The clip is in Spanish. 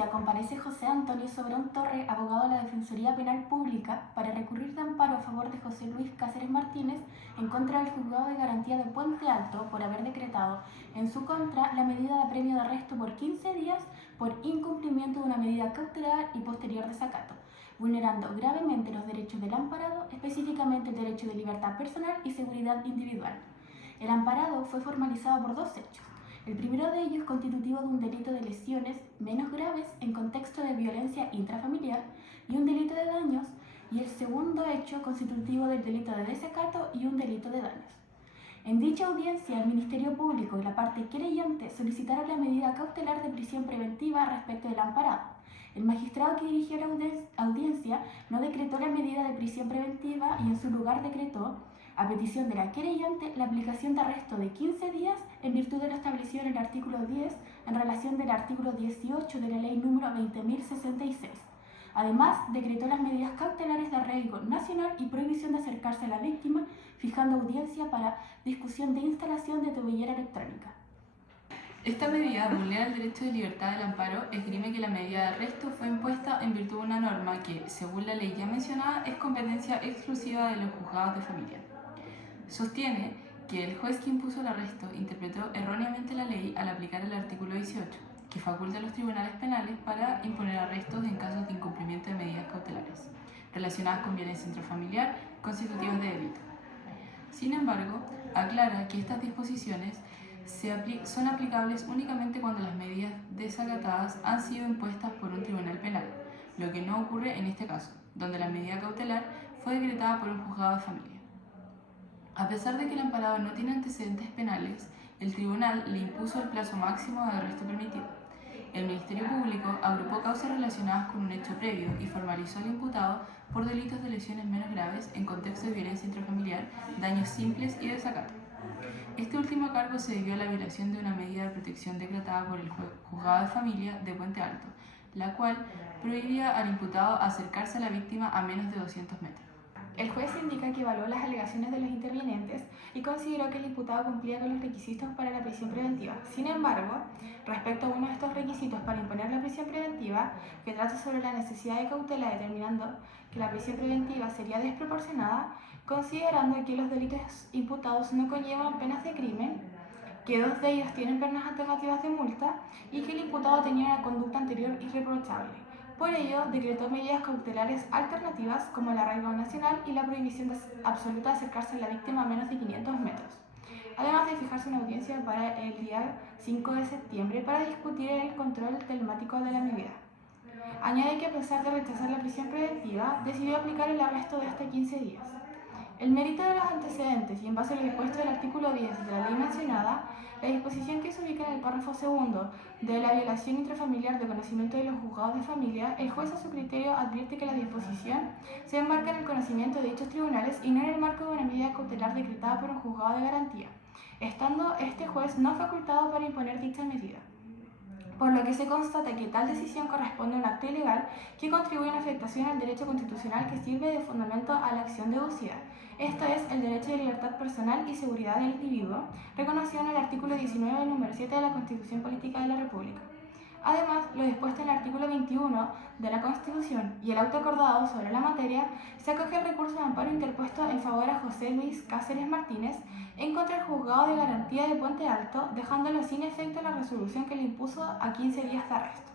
audiencia comparece José Antonio Sobrón Torre, abogado de la Defensoría Penal Pública, para recurrir de amparo a favor de José Luis Cáceres Martínez en contra del Juzgado de Garantía de Puente Alto por haber decretado en su contra la medida de apremio de arresto por 15 días por incumplimiento de una medida cautelar y posterior desacato, vulnerando gravemente los derechos del amparado, específicamente el derecho de libertad personal y seguridad individual. El amparado fue formalizado por dos hechos. El primero de ellos constitutivo de un delito de lesiones menos graves en contexto de violencia intrafamiliar y un delito de daños, y el segundo hecho constitutivo del delito de desacato y un delito de daños. En dicha audiencia, el Ministerio Público y la parte querellante solicitaron la medida cautelar de prisión preventiva respecto del amparado. El magistrado que dirigió la audiencia no decretó la medida de prisión preventiva y en su lugar decretó, a petición de la querellante, la aplicación de arresto de 15 días en virtud de lo establecido en el artículo 10 en relación del artículo 18 de la ley número 20.066. Además, decretó las medidas cautelares de arraigo nacional y prohibición de acercarse a la víctima, fijando audiencia para discusión de instalación de tobillera electrónica. Esta medida vulnera el derecho de libertad del amparo, esgrime que la medida de arresto fue impuesta en virtud de una norma que, según la ley ya mencionada, es competencia exclusiva de los juzgados de familia. Sostiene que el juez que impuso el arresto interpretó erróneamente la ley al aplicar el artículo 18, que faculta a los tribunales penales para imponer arrestos en casos de incumplimiento de medidas cautelares relacionadas con violencia intrafamiliar constitutivas de delito. Sin embargo, aclara que estas disposiciones son aplicables únicamente cuando las medidas desacatadas han sido impuestas por un tribunal penal, lo que no ocurre en este caso, donde la medida cautelar fue decretada por un juzgado de familia. A pesar de que el amparado no tiene antecedentes penales, el tribunal le impuso el plazo máximo de arresto permitido. El Ministerio Público agrupó causas relacionadas con un hecho previo y formalizó al imputado por delitos de lesiones menos graves en contexto de violencia intrafamiliar, daños simples y desacato. Este último cargo se debió a la violación de una medida de protección decretada por el Juzgado de Familia de Puente Alto, la cual prohibía al imputado acercarse a la víctima a menos de 200 metros. El juez indica que evaluó las alegaciones de los intervinientes y consideró que el imputado cumplía con los requisitos para la prisión preventiva. Sin embargo, respecto a uno de estos requisitos para imponer la prisión preventiva, que trata sobre la necesidad de cautela determinando que la prisión preventiva sería desproporcionada, considerando que los delitos imputados no conllevan penas de crimen, que dos de ellos tienen penas alternativas de multa y que el imputado tenía una conducta anterior irreprochable. Por ello, decretó medidas cautelares alternativas como el arraigo nacional y la prohibición absoluta de acercarse a la víctima a menos de 500 metros, además de fijarse una audiencia para el día 5 de septiembre para discutir el control telemático de la medida. Añade que a pesar de rechazar la prisión preventiva, decidió aplicar el arresto de hasta 15 días. El mérito de los antecedentes y en base a lo dispuesto del artículo 10 de la ley mencionada, la disposición que se ubica en el párrafo segundo de la violación intrafamiliar de conocimiento de los juzgados de familia, el juez a su criterio advierte que la disposición se enmarca en el conocimiento de dichos tribunales y no en el marco de una medida cautelar decretada por un juzgado de garantía, estando este juez no facultado para imponer dicha medida. Por lo que se constata que tal decisión corresponde a un acto ilegal que contribuye a una afectación al derecho constitucional que sirve de fundamento a la acción deducida. Esto es el derecho de libertad personal y seguridad del individuo, reconocido en el artículo 19, número 7 de la Constitución Política de la República. Además, lo dispuesto en el artículo 21 de la Constitución y el auto acordado sobre la materia, se acoge el recurso de amparo interpuesto en favor a José Luis Cáceres Martínez en contra del Juzgado de Garantía de Puente Alto, dejándolo sin efecto la resolución que le impuso a 15 días de arresto.